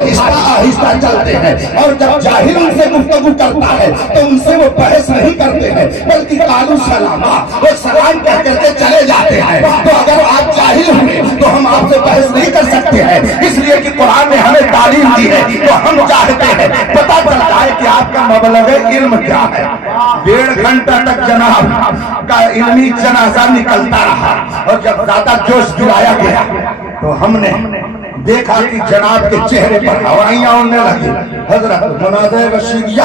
آہستہ چلتے ہیں، اور جب جاہل ان سے گفتگو کرتا ہے تو ان سے وہ بحث نہیں کرتے ہیں بلکہ قالوا سلاما، وہ سلام کہہ کر کے چلے جاتے ہیں۔ تو اگر آپ جاہل ہوئے تو ہم آپ سے بحث نہیں کر سکتے ہیں، اس لیے کہ قرآن نے ہمیں تعلیم دی ہے تو ہم چاہتے ہیں پتہ چلتا ہے کہ آپ کا مبلغ علم کیا ہے۔ 1.5 گھنٹہ تک جناب کا علمی جنازہ نکلتا رہا، اور جب زیادہ جوش دلایا گیا تو ہم نے دیکھا کہ جناب کے چہرے پر ہوائیاں اڑنے لگی۔ حضرت مناظر رشیدیہ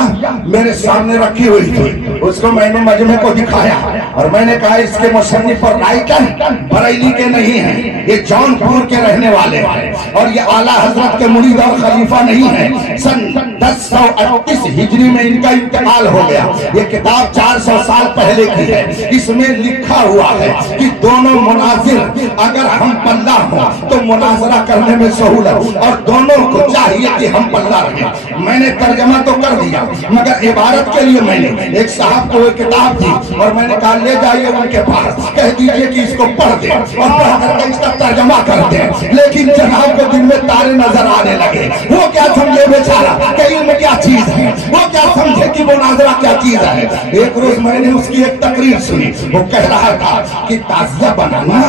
میرے سامنے رکھی ہوئی تھی، اس کو میں نے مجمع کو دکھایا اور میں نے کہا اس کے مصنف اور رائٹر بریلی کے نہیں ہیں، یہ جون پور کے رہنے والے ہیں، اور یہ اعلیٰ حضرت کے مرید اور خلیفہ نہیں ہیں۔ سن 1038 ہجری میں ان کا انتقال ہو گیا۔ یہ کتاب 400 سال پہلے کی ہے۔ اس میں لکھا ہوا ہے کہ دونوں مناظر اگر ہم پلہ ہوں تو مناظرہ کرنے میں سہولت، اور دونوں کو چاہیے کہ ہم پلہ رہیں۔ میں نے ترجمہ تو کر دیا، مگر عبارت کے لیے میں نے ایک صاحب کو ایک کتاب دی اور میں نے کہا لے جائیے ان کے پاس، کہہ دیجئے کہ اس کو پڑھ دیں اور پڑھ کر کے اس کا ترجمہ کر دیں۔ لیکن جناب کو دن میں تارے نظر آنے لگے۔ وہ کیا سمجھے بیچارہ کہ علم کیا چیز ہے، وہ کیا سمجھے کہ مناظرہ کیا چیز ہے۔ ایک روز میں نے اس کی ایک تقریر سنی، وہ کہہ رہا تھا کہ تعزیہ بنانا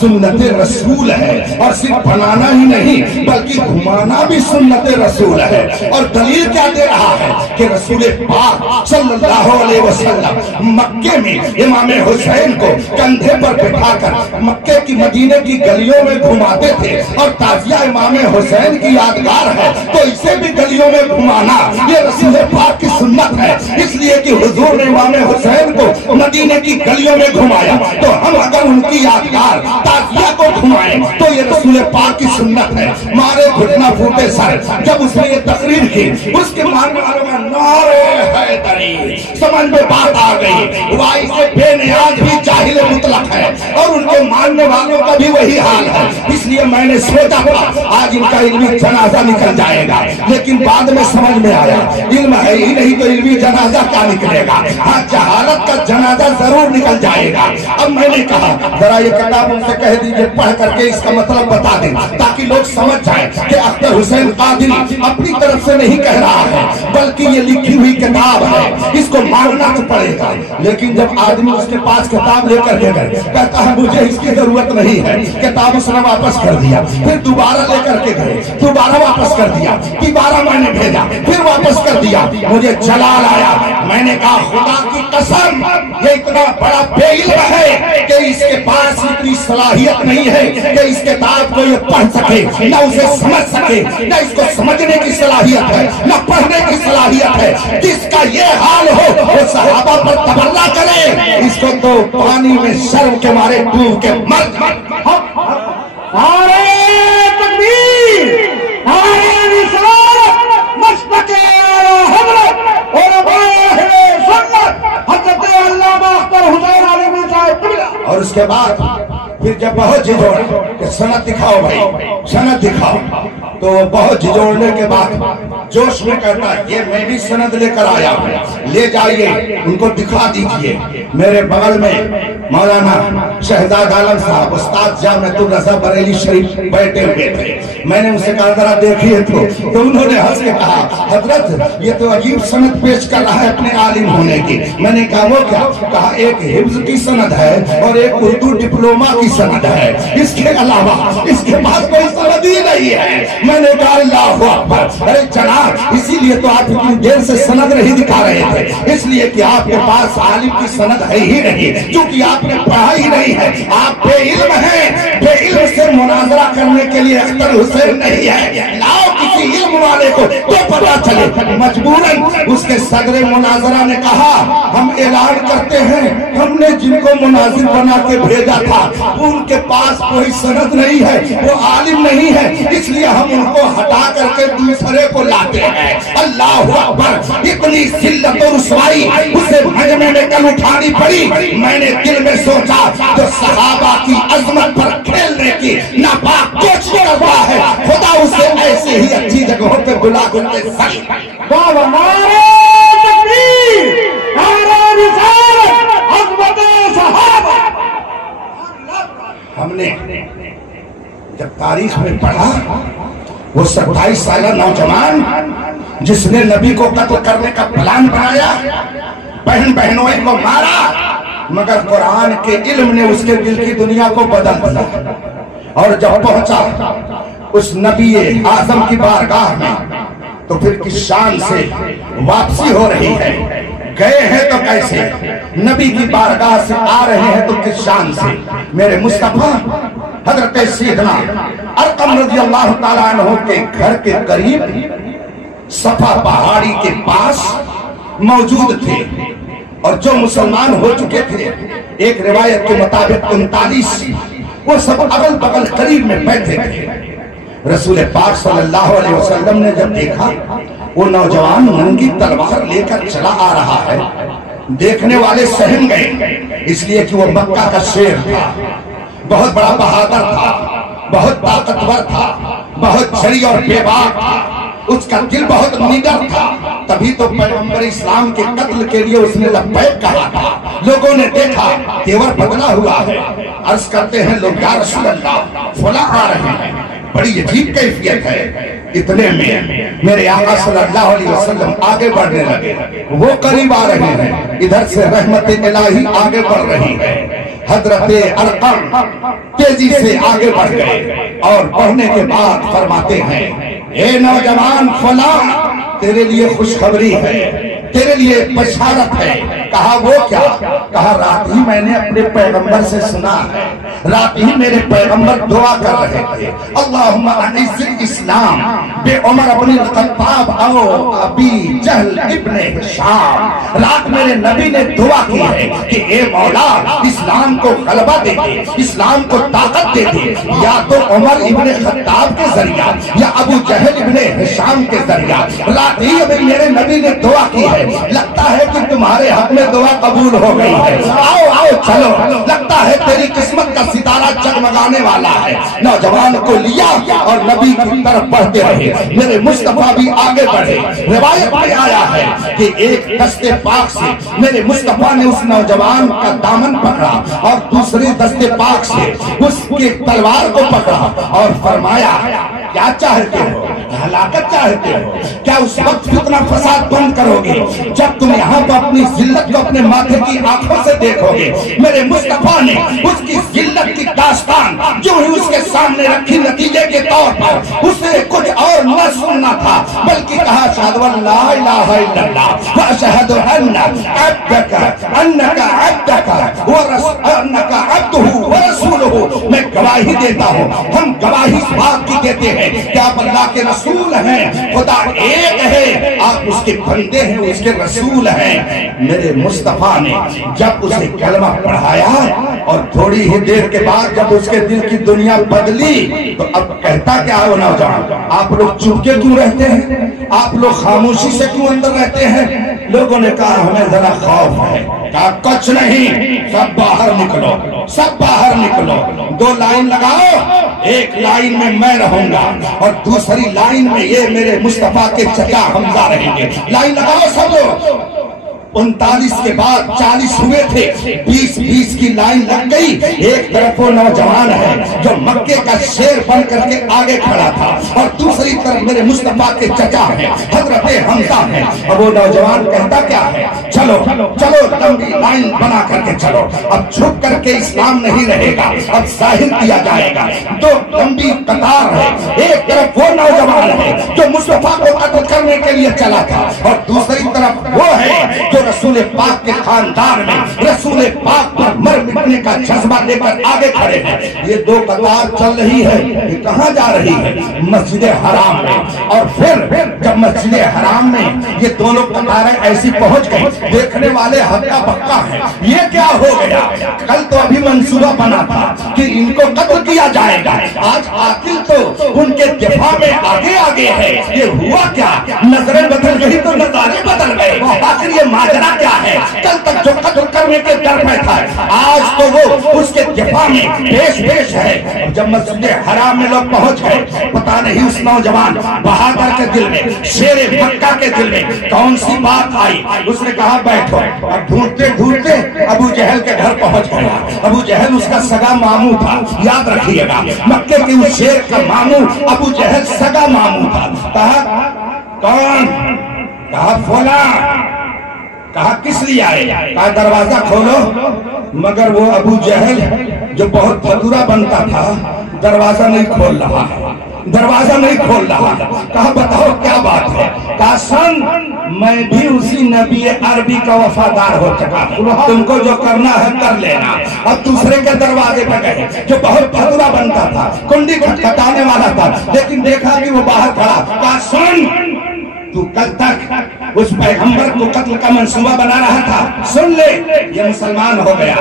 سنت رسول ہے، اور صرف بنانا ہی نہیں بلکہ گھمانا بھی سنت رسول ہے۔ اور دلیل کیا دے رہا ہے کہ رسول پاک صلی اللہ علیہ وسلم مکے میں امام حسین کو کندھے پر بٹھا کر مکے کی مدینے کی گلیوں میں گھماتے تھے، اور تعزیہ امام حسین کی یادگار ہے تو اسے بھی گلیوں میں گھمانا یہ رسول پاک کی سنت ہے۔ اس لیے کہ حضور نے امام حسین کو مدینے کی گلیوں میں گھمایا، تو ہم اگر ان کی یادگار تعزیہ کو گھمائیں تو یہ رسول پاک کی سنت ہے۔ مارے گھٹنا پھوٹے سر جب اس نے یہ تقریر کی، اس کے ماننے والوں میں نعرے حیدری، سمجھ میں بات آ گئی۔ وائی سے بے نیاز بھی جاہل مطلق ہے، اور ان کے ماننے والوں کا بھی وہی حال ہے۔ اس لیے میں نے سوچا تھا آج ان کا علمی جنازہ نکل جائے گا، لیکن بعد میں سمجھ میں آیا علم ہے ہی نہیں تو علمی جنازہ کیا نکلے گا۔ ہاں جہالت کا جنازہ ضرور نکل جائے گا۔ اب میں نے کہا ذرا یہ کتاب ان سے کہہ دیجئے پڑھ کر کے اس کا مطلب بتا دیں تاکہ لوگ سمجھ جائیں کہ اختر حسین قادری اپنی طرف سے نہیں کہہ رہا ہے بلکہ یہ لکھی ہوئی کتاب ہے، اس کو ماننا تو پڑے گا۔ لیکن جب آدمی اس کے پاس کتاب لے کر کے گئے، کہتا ہے مجھے اس کی ضرورت نہیں ہے، کتاب اس نے واپس کر دیا، پھر دوبارہ لے کر کے گئے، دوبارہ واپس کر دیا، دوبارہ میں نے بھیجا، پھر واپس کر دیا۔ مجھے جلال آیا، میں نے کہا خدا کی قسم یہ اتنا بڑا بے علم ہے کہ اس کے پاس اتنی صلاحیت نہیں ہے کہ اس کتاب کو یہ پڑھ سکے، نہ اسے سمجھ سکے، نہ اس کو سمجھنے کی صلاحیت ہے، نہ پڑھنے کی صلاحیت ہے۔ جس کا یہ حال ہو وہ صحابہ پر تبرہ کرے، اس کو تو پانی میں شرم کے مارے ڈوب کے مر جائے۔ نعرہ تکبیر، نعرہ رسالت، مشتق اعلی حضرت علماء اہل سنت حضرت علامہ اختر حسین عالمی صاحب۔ اور اس کے بعد پھر جب بہت جھجوڑ کہ سند دکھاؤ بھائی، سند دکھاؤ، تو بہت جھجوڑنے کے بعد جوش میں کہتا ہے یہ میں بھی سند لے کر آیا ہوں، لے جائیے ان کو دکھا دیجئے۔ میرے بغل میں مولانا شہزاد عالم صاحب استاد جامعۃ الرضا بریلی شریف بیٹھے ہوئے تھے۔ میں نے ان سے کہا ذرا دیکھیے تو انہوں نے ہنس کے کہا حضرت یہ تو عجیب سند پیش کر رہا ہے اپنے عالم ہونے کی۔ میں نے کہا وہ کیا؟ کہا ایک حفظ کی سند ہے اور ایک اردو ڈپلوما کی سند ہے، اس کے علاوہ اس کے پاس کوئی سند ہی نہیں ہے۔ میں نے کہا اللہ اکبر، ارے جناب اسی لیے تو آپ اتنی دیر سے سند نہیں دکھا رہے تھے، اس لیے کہ آپ کے پاس عالم کی سند ہے ہی نہیں، کیونکہ آپ نے پڑھا ہی نہیں ہے، آپ بے علم ہیں۔ بے علم سے مناظرہ کرنے کے لیے اختر حسین نہیں ہے، لاؤ کسی علم والے کو تو پتا چلے۔ مجبوراً اس کے صدر مناظرہ نے کہا ہم اعلان کرتے ہیں ہم نے جن کو مناظر بنا کے بھیجا تھا ان کے پاس کوئی سند نہیں ہے، وہ عالم نہیں ہے، اس لیے ہم ان کو ہٹا کر کے دوسرے کو لاتے ہیں۔ اللہ اکبر، اتنی ذلت و رسوائی اسے مجمع میں کل اٹھانی پڑی۔ میں نے دل میں سوچا جو صحابہ کی عظمت پر کھیلنے کی ناپاک کوشش کرتا ہے خدا اسے ایسے ہی اچھی جگہوں پہ بلا کے سن۔ نعرہ تکبیر، نعرہ رسالت، عظمت صحابہ۔ ہم نے جب تاریخ میں پڑھا وہ 27 سالہ نوجوان جس نے نبی کو قتل کرنے کا پلان بنایا، بہن بہنوں کو مارا، مگر قرآن کے علم نے اس کے دل کی دنیا کو بدل دیا۔ اور جب پہنچا اس نبی اعظم کی بارگاہ میں تو پھر کس شان سے واپسی ہو رہی ہے، گئے ہیں تو کیسے، نبی کی بارگاہ سے آ رہے ہیں تو کس شان سے۔ میرے مصطفیٰ حضرت سیدنا ارقم رضی اللہ تعالیٰ عنہ کے گھر کے قریب صفا پہاڑی کے پاس موجود تھے، اور جو مسلمان ہو چکے تھے ایک روایت کے مطابق 39 وہ سب اگل بغل قریب میں بیٹھے تھے۔ رسول پاک صلی اللہ علیہ وسلم نے جب دیکھا وہ نوجوان ننگی تلوار لے کر چلا آ رہا ہے، دیکھنے والے سہم گئے، اس لیے کہ وہ مکہ کا شیر تھا، بہت بڑا بہادر تھا، بہت طاقتور تھا، بہت چھری اور بے باک تھا، اس کا دل بہت نڈر تھا، تبھی تو پیغمبر اسلام کے قتل کے لیے اس نے لبیک کہا تھا۔ لوگوں نے دیکھا تیور بدلا ہوا ہے، عرض کرتے ہیں لوگ یا رسول اللہ فلاں آ رہے ہیں، بڑی عجیب کیفیت ہے۔ اتنے میں میرے آقا صلی اللہ علیہ وسلم آگے بڑھنے لگے، وہ قریب آ رہے ہیں، ادھر سے رحمت الہی آگے بڑھ رہی ہے۔ حضرت ارقم تیزی سے آگے بڑھ گئے اور بڑھنے کے بعد فرماتے ہیں اے نوجوان فلاں، تیرے لیے خوشخبری ہے، تیرے لیے بشارت ہے۔ کہا وہ کیا؟ کہا رات ہی میں نے اپنے پیغمبر سے سنا ہے، رات ہی میرے پیغمبر دعا کر رہے تھے اللہم اعز الاسلام بے عمر ابن الخطاب او ابی جہل ابن ہشام۔ رات میرے نبی نے دعا کی ہے کہ اے مولا اسلام کو غلبہ دے دے، اسلام کو طاقت دے دے، یا تو عمر ابن خطاب کے ذریعہ یا ابو جہل ابن ہشام کے ذریعہ۔ رات ہی ابھی میرے نبی نے دعا کی ہے، لگتا ہے کہ تمہارے حق میں دعا قبول ہو گئی ہے، آؤ آؤ چلو، لگتا ہے تیری قسمت کا ستارہ جگمگانے والا ہے۔ نوجوان کو لیا اور نبی کی طرف بڑھتے رہے، میرے مصطفیٰ بھی آگے بڑھے۔ روایت میں آیا ہے کہ ایک دست پاک سے میرے مصطفیٰ نے اس نوجوان کا دامن پکڑا اور دوسری دست پاک سے اس کی تلوار کو پکڑا اور فرمایا کیا چاہتے ہو؟ ہلاکت چاہتے ہو؟ کیا اس وقت فتنہ فساد بند کرو گے جب تم یہاں پر اپنی ذلت کو اپنے ماتھے کی آنکھوں سے دیکھو گے؟ میرے مصطفیٰ نے اس کی ذلت کی داستان جو ہی اس کے سامنے رکھی، نتیجے کے طور پر اسے کچھ اور نہ سننا تھا بلکہ کہا اشہد ان لا الہ الا اللہ واشہد ان عبدک انک عبدک انک عبدہ ورسولہ۔ میں گواہی دیتا ہوں، ہم گواہی اس بات کی دیتے ہیں کہ آپ اللہ کے رسول ہیں، خدا ایک ہے، آپ اس کے بندے ہیں، اس کے رسول ہیں۔ میرے مصطفیٰ نے جب اسے کلمہ پڑھایا اور تھوڑی ہی دیر کے بعد جب اس کے دل کی دنیا بدلی تو اب کہتا کیا ہے وہ نوجوان؟ آپ لوگ چپ کے کیوں رہتے ہیں؟ آپ لوگ خاموشی سے کیوں اندر رہتے ہیں؟ لوگوں نے کہا ہمیں ذرا خوف ہے۔ کہا کچھ نہیں، سب باہر نکلو، سب باہر نکلو، دو لائن لگاؤ، ایک لائن میں میں رہوں گا اور دوسری لائن میں یہ میرے مصطفیٰ کے چچا حمزہ رہیں گے۔ لائن لگاؤ سب لوگ۔ 39 کے بعد 40 ہوئے تھے، 20 کی لائن لگ گئی۔ ایک طرف وہ نوجوان ہے جو مکے کا شیر بن کر کے آگے کھڑا تھا اور دوسری طرف میرے مصطفیٰ کے چچا ہیں حضرت حمزہ ہیں، اور وہ نوجوان کہتا کیا ہے؟ چلو چلو لمبی لائن بنا کر کے چلو، اب چھپ کر کے اسلام نہیں رہے گا، اب ظاہر کیا جائے گا۔ دو لمبی قطار ہے، ایک طرف وہ نوجوان ہے جو مصطفیٰ کو قتل کرنے کے لیے چلا تھا اور دوسری طرف وہ ہے جو رسول پاک کے خاندان میں رسول پاک پر مر مٹنے کا جذبہ لے کر آگے کھڑے ہیں۔ یہ دو قطار چل رہی ہے، یہ کہاں جا رہی ہے؟ مسجد حرام میں۔ اور پھر جب مسجد حرام میں یہ دونوں قطاریں ایسی پہنچ گئی، دیکھنے والے ہکا بکا ہیں، یہ کیا ہو گیا؟ کل تو ابھی منصوبہ بنا تھا کہ ان کو قتل کیا جائے گا، آج عاقل تو ان کے دفاع میں آگے آگے ہے۔ یہ ہوا کیا؟ نظریں بدل گئی تو نظارے بدل گئے۔ آخر یہ ماجرا کیا ہے؟ کل تک جو قتل کرنے کے ڈر میں تھا آج تو وہ اس کے دفاع میں پیش ہے. جب مسجد حرام میں لوگ پہنچ گئے، پتہ نہیں اس نوجوان بہادر کے دل میں، شیر مکہ کے دل میں کون سی بات آئی. اس نے کہا بیٹھو. اور ڈھونڈتے ڈھونڈتے ابو جہل کے گھر پہنچ گیا. ابو جہل اس کا سگا ماموں تھا، یاد رکھیے گا. مکے کے اس شیر کا ماموں ابو جہل سگا ماموں تھا. کہا کون؟ کہا فلاں. کہا کس لیے آئے؟ کہا دروازہ کھولو. مگر وہ ابو جہل جو بہت بھتورا بنتا تھا دروازہ نہیں کھول رہا، دروازہ نہیں کھول رہا. کہا بتاؤ کیا بات ہے؟ کہا سن میں بھی اسی نبی عربی کا وفادار ہو چکا ہوں، تم کو جو کرنا ہے کر لینا. اب دوسرے کے دروازے پہ گئے جو بہت بھتورا بنتا تھا، کنڈی کھٹکھٹانے والا تھا، لیکن دیکھا کہ وہ باہر کھڑا. کہا سن تو کل تک اس پیغمبر کو قتل کا منصوبہ بنا رہا تھا، سن لے یہ مسلمان ہو گیا،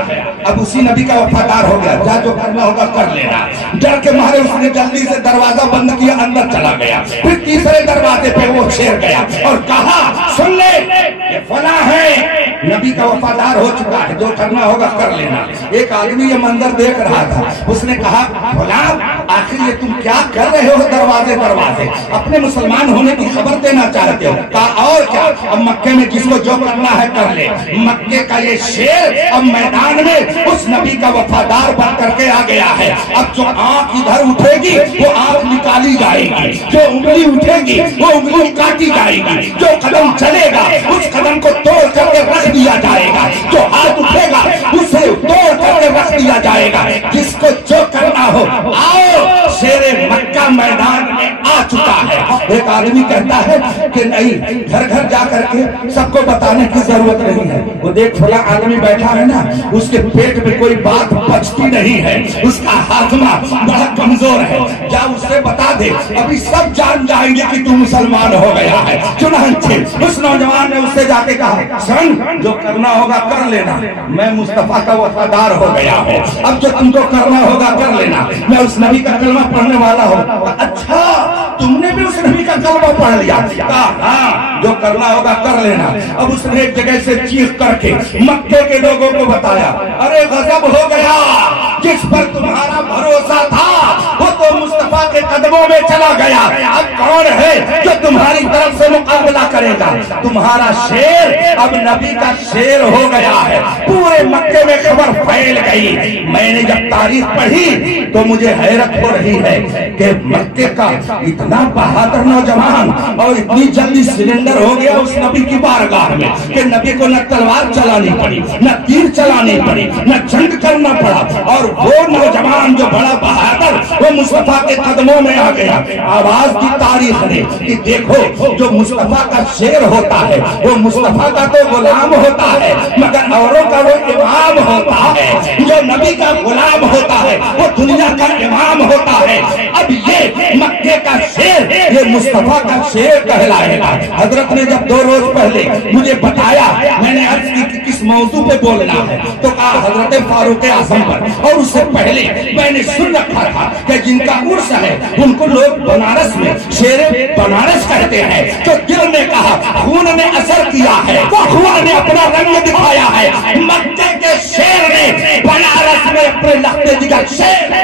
اب اسی نبی کا وفادار ہو گیا، جا جو کرنا ہوگا کر لینا. ڈر کے مارے اس نے جلدی سے دروازہ بند کیا، اندر چلا گیا. پھر تیسرے دروازے پہ وہ شیر گیا اور کہا سن لے یہ فلاں ہے، نبی کا وفادار ہو چکا ہے، جو کرنا ہوگا کر لینا. ایک آدمی یہ منظر دیکھ رہا تھا، اس نے کہا فلاں آخر یہ تم کیا کر رہے ہو دروازے اپنے مسلمان ہونے کی خبر دینا چاہتے ہو؟ کہا اور کیا، اب مکے میں جس کو جو کرنا ہے کر لے. مکے کا یہ شیر اب میدان میں اس نبی کا وفادار بن کر کے آ گیا ہے. اب جو آنکھ ادھر اٹھے گی وہ آنکھ نکالی جائے گی، جو انگلی اٹھے گی وہ انگلی کاٹی جائے گی، جو قدم چلے گا اس قدم کو توڑ کر کے رکھ دیا جائے گا، جو ہاتھ اٹھے گا اسے توڑ کر کے رکھ دیا جائے گا. جس کو جو کرنا ہو آؤ، شیر مکہ میدان میں آ چکا ہے. ایک آدمی کہتا ہے کہ نہیں، گھر گھر جا کر کے سب کو بتانے کی ضرورت نہیں ہے. وہ دیکھ فلاں آدمی بیٹھا ہے نا، اس کے پیٹ میں کوئی بات بچتی نہیں ہے، اس کا ہاضمہ بڑا کمزور ہے، جا اس سے بتا دے، ابھی سب جان جائیں گے کہ تو مسلمان ہو گیا ہے. چنانچہ اس نوجوان نے اس سے جا کے کہا سن جو کرنا ہوگا کر لینا، میں مصطفیٰ کا وفادار ہو گیا ہوں، اب جو تم کو کرنا ہوگا کر لینا، میں اس نبی کا کلمہ پڑھنے والا ہوں. اچھا تم نے بھی اس نبی کا کلمہ پڑھ لیا؟ کہا ہاں جو کرنا ہوگا کر لینا. اب اس نے ایک جگہ سے چیخ کر کے مکے کے لوگوں کو بتایا، ارے غضب ہو گیا، جس پر تمہارا بھروسہ تھا وہ تو مصطفیٰ کے قدموں میں چلا گیا. اب کون ہے جو تمہاری طرف سے مقابلہ کرے گا؟ تمہارا شیر اب نبی کا شیر ہو گیا ہے. پورے مکے میں خبر پھیل گئی. میں نے جب تاریخ پڑھی تو مجھے حیرت ہو رہی ہے کہ مکے کا اتنا بہادر نوجوان اور اتنی جلدی سرنڈر ہو گیا اس نبی کی بارگاہ میں کہ نبی کو نہ تلوار چلانی پڑی، نہ تیر چلانی پڑی، نہ جنگ کرنا پڑا. اور وہ نوجوان جو بڑا بہادر وہ مصطفیٰ کے قدموں میں آ گیا. آواز کی تاریخ نے کہ دیکھو جو مصطفیٰ کا شیر ہوتا ہے وہ مصطفیٰ کا تو غلام ہوتا ہے مگر اوروں کا وہ امام ہوتا ہے. جو نبی کا غلام ہوتا ہے وہ دنیا کا امام ہوتا ہے. اب یہ مکے کا شیر یہ مصطفیٰ کا شیر کہلائے گا. حضرت نے جب 2 روز پہلے مجھے بتایا، میں نے عرض کی کہ کس موضوع پہ بولنا ہے، تو کہا حضرت فاروق اعظم پر. اور اس سے پہلے میں نے سن رکھا تھا کہ جن کا عرس ہے ان کو لوگ بنارس میں شیر بنارس کہتے ہیں. تو دل نے کہا خون نے اثر کیا ہے، خون نے اپنا رنگ دکھایا ہے. مکے کے شیر نے بنارس میں اپنے لختے جگر شیر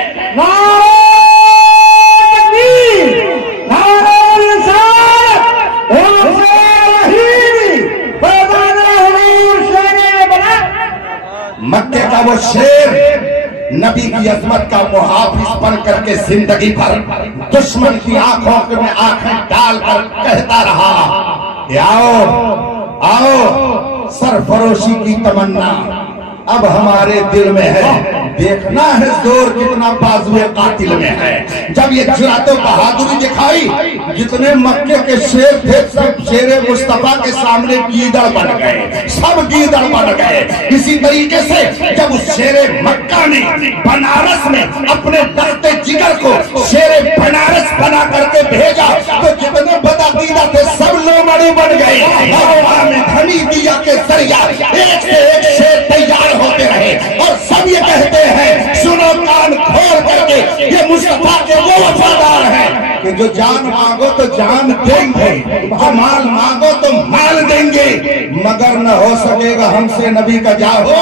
مکے کا وہ شیر نبی کی عظمت کا محافظ بن کر کے زندگی بھر دشمن کی آنکھوں میں آنکھیں ڈال کر کہتا رہا کہ آؤ آؤ سرفروشی کی تمنا اب ہمارے دل میں ہے، دیکھنا ہے زور کتنا بازوئے قاتل میں ہے. جب یہ جرأت و بہادری دکھائی جتنے مکے کے شیر تھے سب شیر مصطفیٰ کے سامنے گیدڑ بن گئے، سب گیدڑ بن گئے. اسی طریقے سے جب اس شیر مکہ نے بنارس میں اپنے درد جگر کو شیر بنارس بنا کر کے بھیجا تو جتنے بدعقیدہ تھے سب لومڑی بن گئے. حمیدیہ کے ذریعہ ایک سے ایک شیر تیار ہوتے رہے اور سب یہ کہتے ہیں سنو کان کھول کر کے یہ مصطفیٰ کے وہ وفادار ہیں کہ جو جان مانگو تو جان دیں گے، جو مال مانگو تو مال دیں گے، مگر نہ ہو سکے گا ہم سے نبی کا جاہو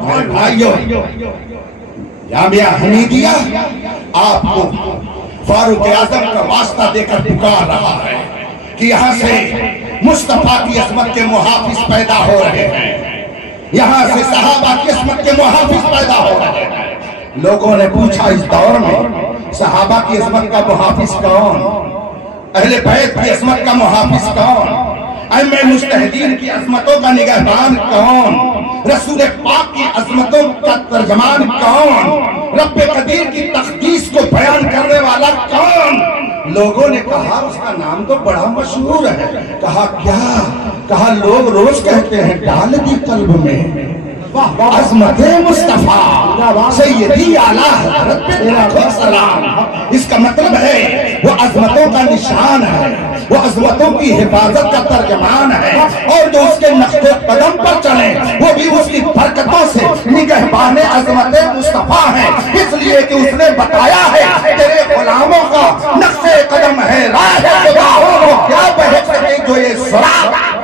میرے بھائیوں، جامعہ حمیدیہ آپ کو فاروق اعظم کا واسطہ دے کر پکار رہا ہے کہ یہاں سے مصطفیٰ کی عظمت کے محافظ پیدا ہو رہے ہیں، یہاں سے صحابہ کی عظمت کے محافظ پیدا ہو رہے ہیں۔ لوگوں نے پوچھا اس دور میں صحابہ کی عظمت کا محافظ کون، اہل بیت کی عظمت کا محافظ کون، ائمہ مجتہدین کی عظمتوں کا نگہبان کون، رسول پاک کی عظمتوں کا ترجمان کون، رب قدیر کی تقدیس کو بیان کرنے والا کون؟ لوگوں نے کہا اس کا نام تو بڑا مشہور ہے۔ کہا کیا؟ کہا لوگ روز کہتے ہیں ڈال دی قلب میں عظمت مصطفیٰ سیدی اعلیٰ حضرت پہ لاکھوں سلام۔ اس کا مطلب ہے وہ عظمتوں کا نشان ہے، وہ عظمتوں کی حفاظت کا ترجمان ہے، اور جو اس کے نقش قدم پر چلیں وہ بھی اس کی برکتوں سے نگہبان عظمت مصطفیٰ ہیں، اس لیے کہ اس نے بتایا ہے تیرے غلاموں کا نقش قدم ہے راہ خدا، کیا بہت سکے جو یہ سراغ